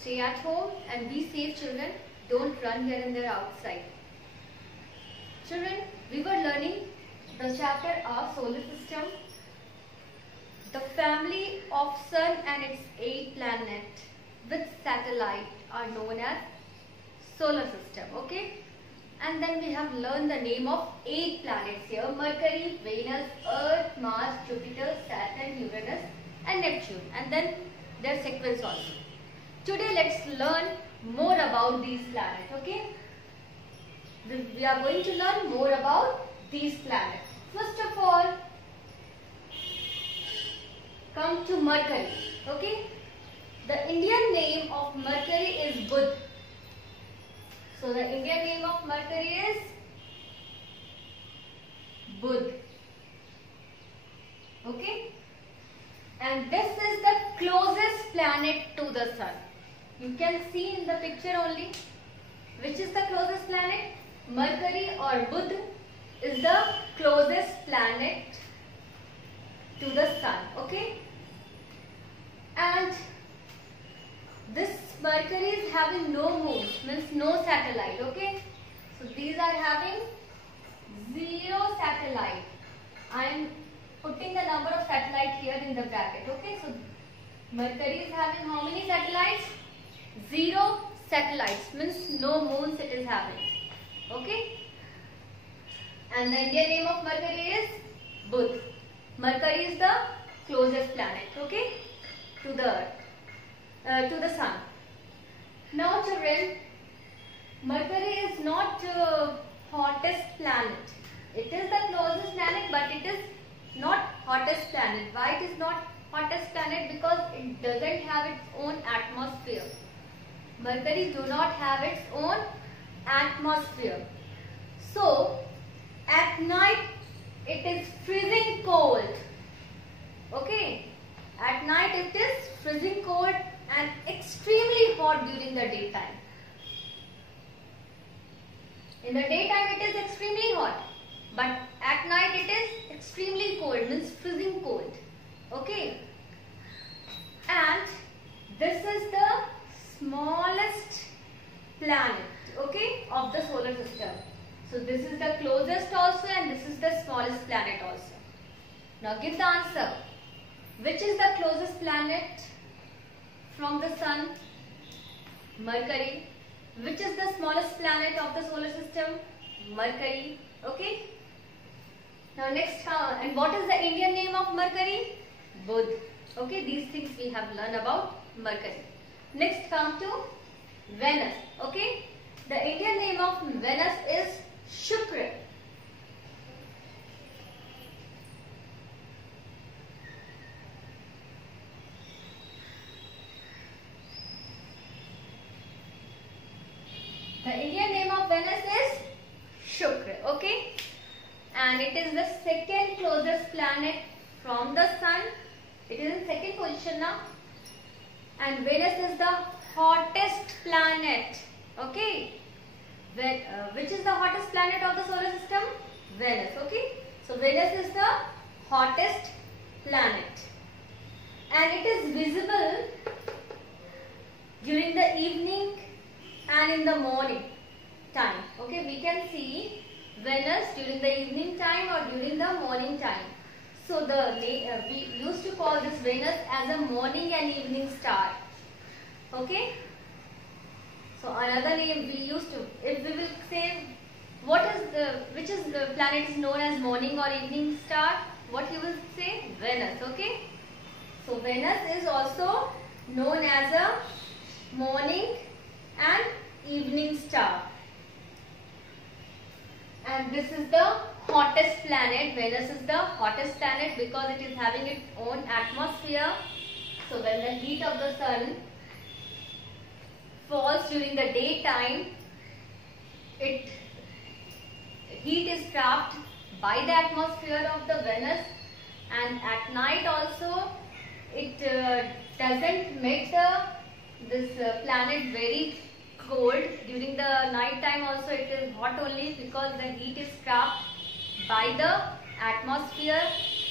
Stay at home and be safe, children. Don't run here and there outside. Children, we were learning the chapter of solar system. The family of sun and its 8 planets with satellite are known as solar system. Okay? And then we have learned the name of 8 planets here: Mercury, Venus, Earth, Mars, Jupiter, Saturn, Uranus and Neptune. And then their sequence also. Today let's learn more about these planets. Okay? We are going to learn more about these planets. First of all, come to Mercury. Okay? The Indian name of Mercury is Budh. So the Indian name of Mercury is Budh. Okay? And this is the closest planet to the sun. You can see in the picture only. Which is the closest planet? Mercury or Budh is the closest planet to the sun. Okay? And this Mercury is having no moons, means no satellite. Okay? So these are having 0 satellite. I am putting the number of satellites here in the bracket. Okay? So Mercury is having how many satellites? 0 satellites, means no moons it is having. Okay? And the Indian name of Mercury is Budh. Mercury is the closest planet, okay, to the Earth, to the sun. Now children, Mercury is not hottest planet. It is the closest planet, but it is not hottest planet. Why it is not hottest planet? Because it doesn't have its own atmosphere. Mercury do not have its own atmosphere. So at night it is freezing cold. Okay? At night it is freezing cold and extremely hot during the daytime. In the daytime it is extremely hot, but at night it is extremely cold, means freezing cold. Okay? And this is the smallest planet, okay, of the solar system. So this is the closest also and this is the smallest planet also. Now give the answer. Which is the closest planet from the sun? Mercury. Which is the smallest planet of the solar system? Mercury. Okay. Now next, and what is the Indian name of Mercury? Budh. Okay, these things we have learned about Mercury. Next come to Venus. Okay. The Indian name of Venus is Shukra. The Indian name of Venus is Shukra. Okay. And it is the second closest planet from the sun. It is in second position now. And Venus is the hottest planet. Okay. Which is the hottest planet of the solar system? Venus. Okay. So Venus is the hottest planet. And it is visible during the evening and in the morning time. Okay. We can see Venus during the evening time or during the morning time. So we used to call this Venus as a morning and evening star. Okay. So another name we used to, if we will say, which is the planet is known as morning or evening star, what you will say? Venus. Okay. So Venus is also known as a morning and evening star. And this is the hottest planet. Venus is the hottest planet because it is having its own atmosphere. So when the heat of the sun falls during the daytime, heat is trapped by the atmosphere of the Venus, and at night also it doesn't make this planet very cold. During the night time also it is hot only because the heat is trapped by the atmosphere,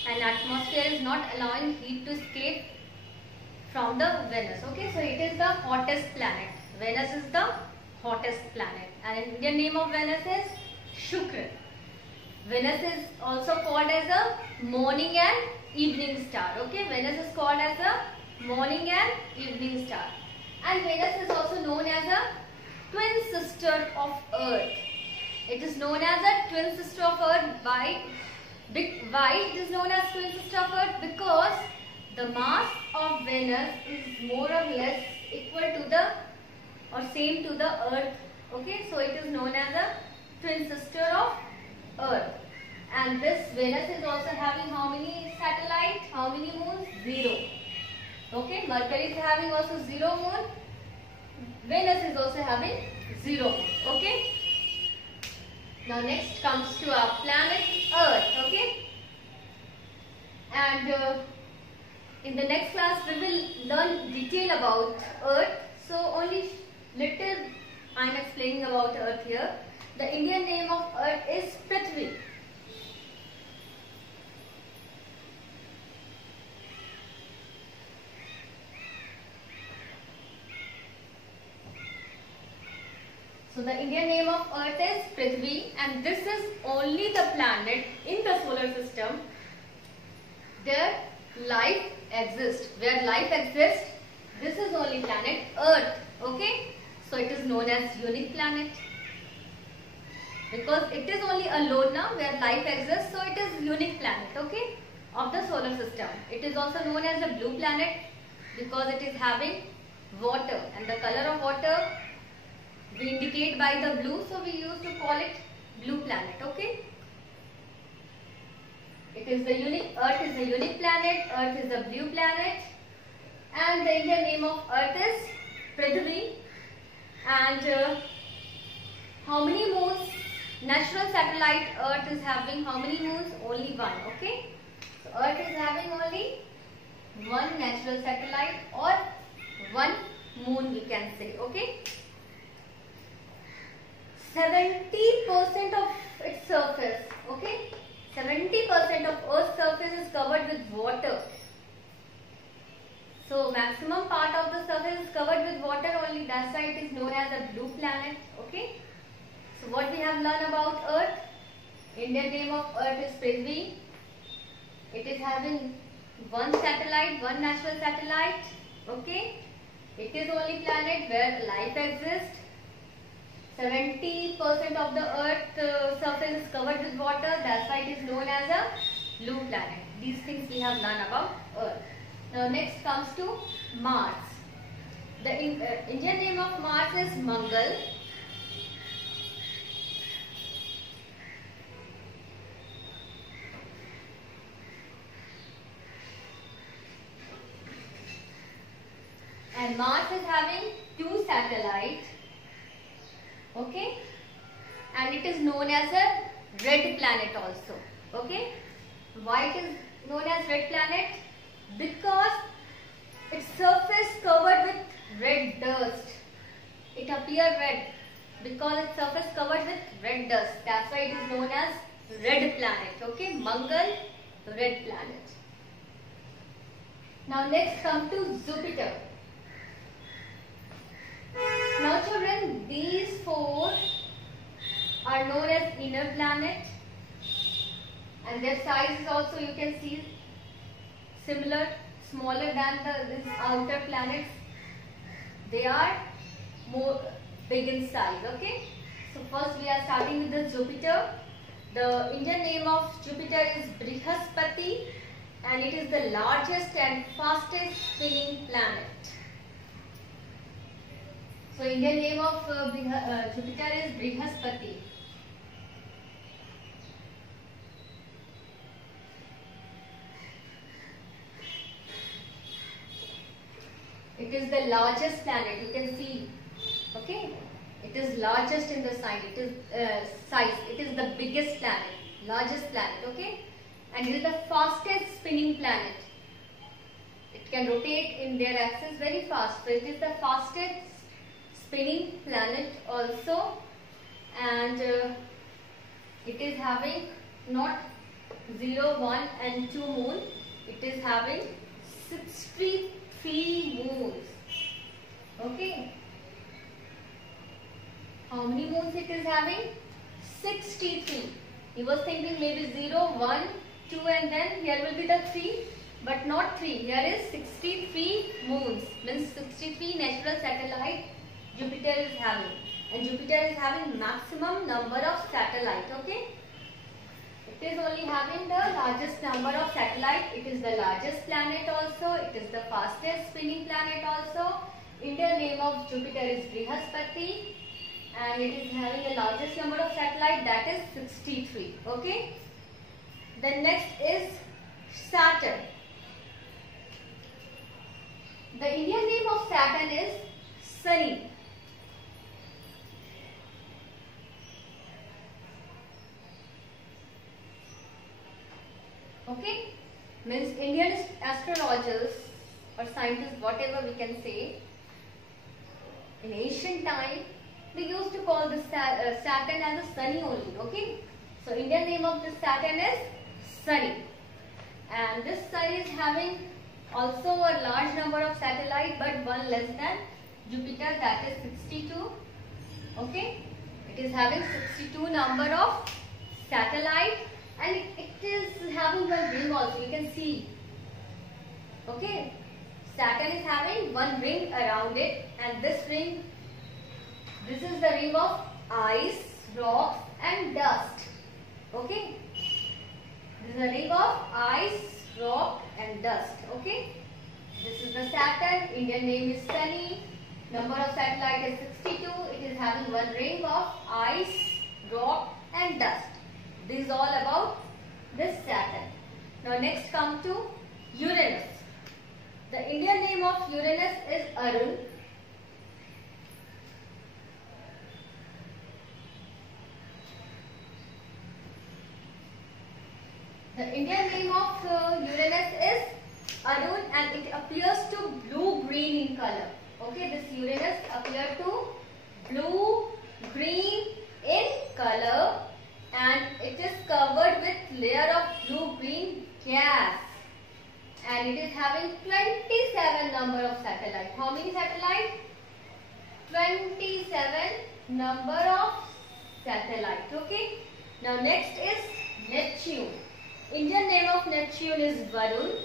and atmosphere is not allowing heat to escape from the Venus. Okay, so it is the hottest planet. Venus is the hottest planet, and Indian name of Venus is Shukra. Venus is also called as a morning and evening star. Okay, Venus is called as a morning and evening star, and Venus is also known as a twin sister of Earth. It is known as a twin sister of Earth. Why it is known as twin sister of Earth? Because the mass of Venus is more or less equal to the or same to the Earth. Okay, so it is known as a twin sister of Earth. And this Venus is also having how many satellites? How many moons? 0. Okay, Mercury is having also 0 moon. Venus is also having 0 moon. Okay. Now next comes to our planet Earth. Okay. And in the next class we will learn detail about Earth. So only little I am explaining about Earth here. The Indian name of Earth is Prithvi. So the Indian name of Earth is Prithvi, and this is only the planet in the solar system where life exists. Where life exists, this is only planet Earth. Okay, so it is known as unique planet because it is only alone now where life exists. So it is unique planet. Okay, of the solar system. It is also known as the blue planet because it is having water, and the color of water we indicate by the blue, so we used to call it blue planet. Okay, it is the unique, Earth is the unique planet, Earth is the blue planet, and the Indian name of Earth is Prithvi. And how many moons? Natural satellite Earth is having how many moons? Only 1. Okay, so Earth is having only 1 natural satellite or 1 moon, we can say. Okay, 70% of its surface, okay, 70% of Earth's surface is covered with water. So maximum part of the surface is covered with water only. That's why it is known as a blue planet. Okay. So what we have learned about Earth? Indian name of Earth is Prithvi. It is having 1 satellite, 1 natural satellite. Okay. It is only planet where life exists. 70% of the Earth surface is covered with water. That's why it is known as a blue planet. These things we have learned about Earth. Now next comes to Mars. The Indian name of Mars is Mangal. And Mars is having 2 satellites. Okay, and it is known as a red planet also. Okay, why it is known as red planet? Because its surface covered with red dust. It appears red because its surface covered with red dust. That's why it is known as red planet. Okay, Mangal, red planet. Now next come to Jupiter. Now children, these 4 are known as inner planet, and their size is also, you can see, similar, smaller than these outer planets. They are more big in size. Okay, so first we are starting with the Jupiter. The Indian name of Jupiter is Brihaspati, and it is the largest and fastest spinning planet. So Indian name of Jupiter is Brihaspati. It is the largest planet. You can see. Okay, it is largest in the size. It is It is the biggest planet, largest planet. Okay, and it is the fastest spinning planet. It can rotate in their axis very fast. So it is the fastest spinning planet also, and it is having not 0, 1 and 2 moon. It is having moons. Okay. How many moons it is having? 63. He was thinking maybe 0, 1, 2 and then here will be the 3. But not 3. Here is 63 moons. Means 63 natural satellites Jupiter is having. And Jupiter is having maximum number of satellites. Okay. It is only having the largest number of satellites. It is the largest planet also. It is the fastest spinning planet also. Indian name of Jupiter is Brihaspati. And it is having the largest number of satellites, that is 63. Okay. Then next is Saturn. The Indian name of Saturn is Sunny. Okay. Means Indian astrologers or scientists, whatever we can say, in ancient time, they used to call the Saturn as the Sunny only. Okay. So Indian name of this Saturn is Sunny. And this sun is having also a large number of satellites, but one less than Jupiter, that is 62. Okay. It is having 62 number of satellites, and it is having one ring also. You can see. Okay. Saturn is having one ring around it, and this ring, this is the ring of ice, rocks and dust. Okay. This is the ring of ice, rock and dust. Okay. This is the Saturn. Indian name is Sunny. Number of satellites is 62. It is having one ring of ice, rock and dust. This is all about this Saturn. Now next come to Uranus. The Indian name of Uranus is Arun. The Indian name of Uranus is Arun, and it appears to blue-green in color. Okay, this Uranus appears to blue-green in color, and it is covered with layer of blue-green gas. And it is having 27 number of satellites. How many satellites? 27 number of satellites. Okay. Now next is Neptune. Indian name of Neptune is Varun.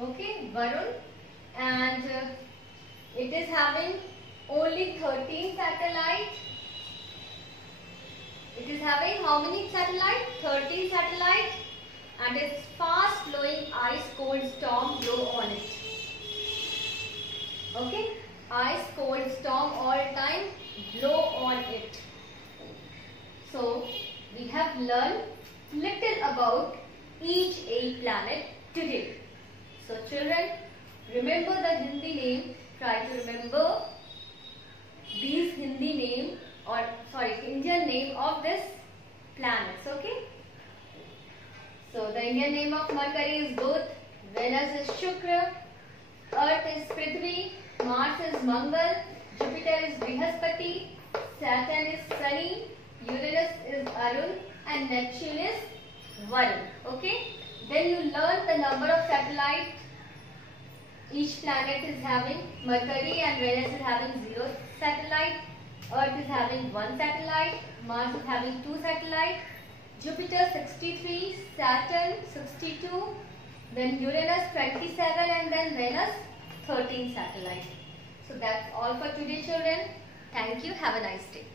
Okay, Varun, and it is having only 13 satellites. It is having how many satellites? 13 satellites, and its fast blowing ice cold storm blow on it. Okay, ice cold storm all time blow on it. So we have learned little about each 8 planet today. So children, remember the Hindi name. Try to remember these Hindi name, or sorry, Indian name of this planets. Okay. So the Indian name of Mercury is Buddha, Venus is Shukra, Earth is Prithvi, Mars is Mangal, Jupiter is Brihaspati, Saturn is Sunny, Uranus is Arun, and Neptune is Varun. Okay. Then you learn the number of satellites each planet is having. Mercury and Venus is having 0 satellite, Earth is having 1 satellite, Mars is having 2 satellites, Jupiter 63, Saturn 62, then Uranus 27, and then Venus 13 satellites. So that's all for today, children. Thank you. Have a nice day.